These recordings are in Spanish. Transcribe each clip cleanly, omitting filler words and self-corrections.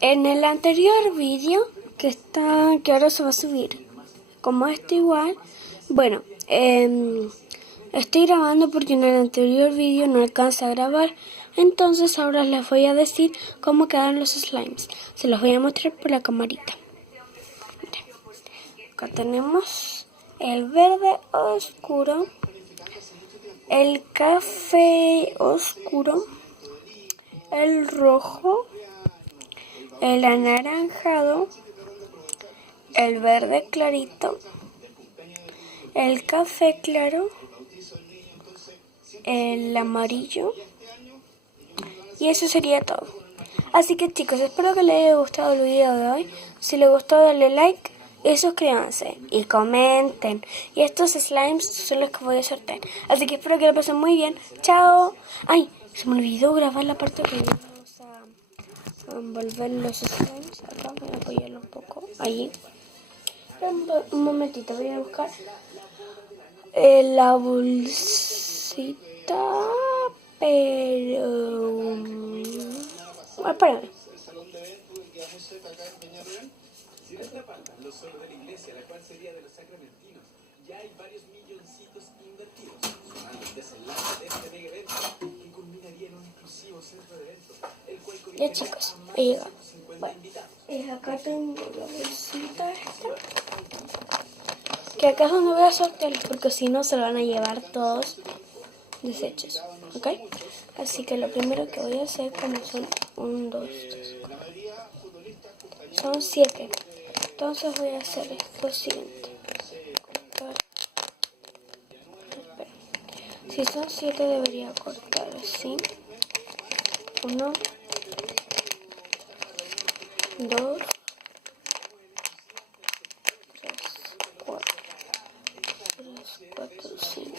En el anterior vídeo que ahora se va a subir, como este igual, bueno, estoy grabando porque en el anterior vídeo no alcanza a grabar, entonces ahora les voy a decir cómo quedan los slimes. Se los voy a mostrar por la camarita. Miren, acá tenemos el verde oscuro, el café oscuro, el rojo, el anaranjado, el verde clarito, el café claro, el amarillo, y eso sería todo. Así que chicos, espero que les haya gustado el video de hoy. Si les gustó, dale like y suscríbanse y comenten. Y estos slimes son los que voy a sortear. Así que espero que lo pasen muy bien. Chao. Ay, se me olvidó grabar la parte que vamos a envolver los slimes. Acá voy a apoyarlo un poco. Allí. Un momentito, voy a buscar la bolsita, pero... espérame. Los solos de la iglesia, la cual sería de los sacramentinos. Ya hay varios milloncitos invertidos, sumando el desenlace de este mega evento, que culminaría en un exclusivo centro de eventos, el cual Ya chicos, ahí llegó. Bueno, acá tengo la bolsita esta, que acá es donde voy a sortear, porque si no se lo van a llevar todos desechos, ¿ok? Así que lo primero que voy a hacer, como son 1, 2, 3, 4, son 7. Entonces voy a hacer lo siguiente. Si son 7 debería cortar así. 1, 2, 3, 4, 5.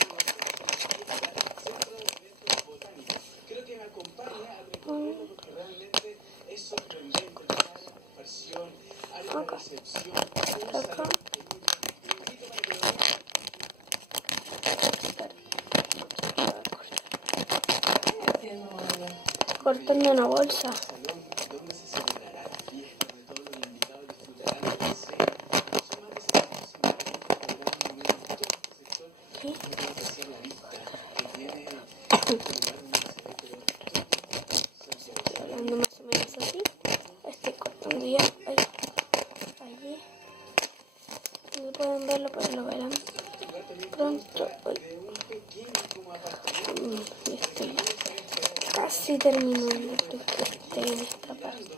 Acá. Cortando una bolsa. ¿Sí? Hablando más o menos así. Estoy cortando ya. Allí. No pueden verlo, pero lo verán pronto. Estoy casi terminando porque estoy en esta parte.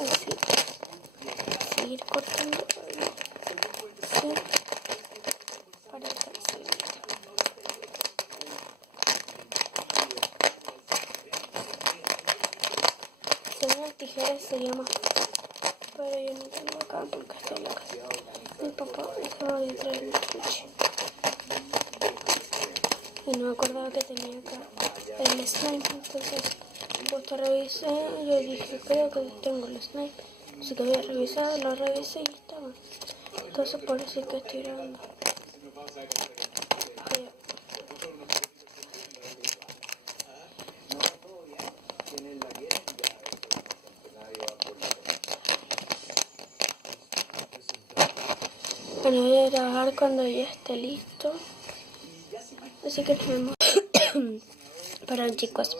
Así. Seguir cortando. Así. Para alcanzar. Si no, las tijeras sería más fácil. Pero yo no tengo acá porque estoy loca. Mi papá estaba detrás del estuche. Y no me acordaba que tenía acá el slime. Entonces, justo revisé. Yo dije, creo que tengo el slime. Así que voy a revisar, lo revisé y estaba. Entonces, por eso es que estoy grabando. Bueno, voy a grabar cuando ya esté listo. Así que nos vemos. Perdón chicos.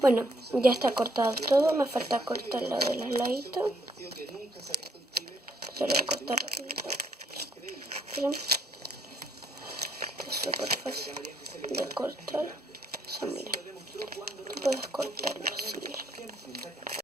Bueno, ya está cortado todo. Me falta cortar lo de los laditos. Se lo voy a cortar rapidito. Miren. Es súper fácil de cortar.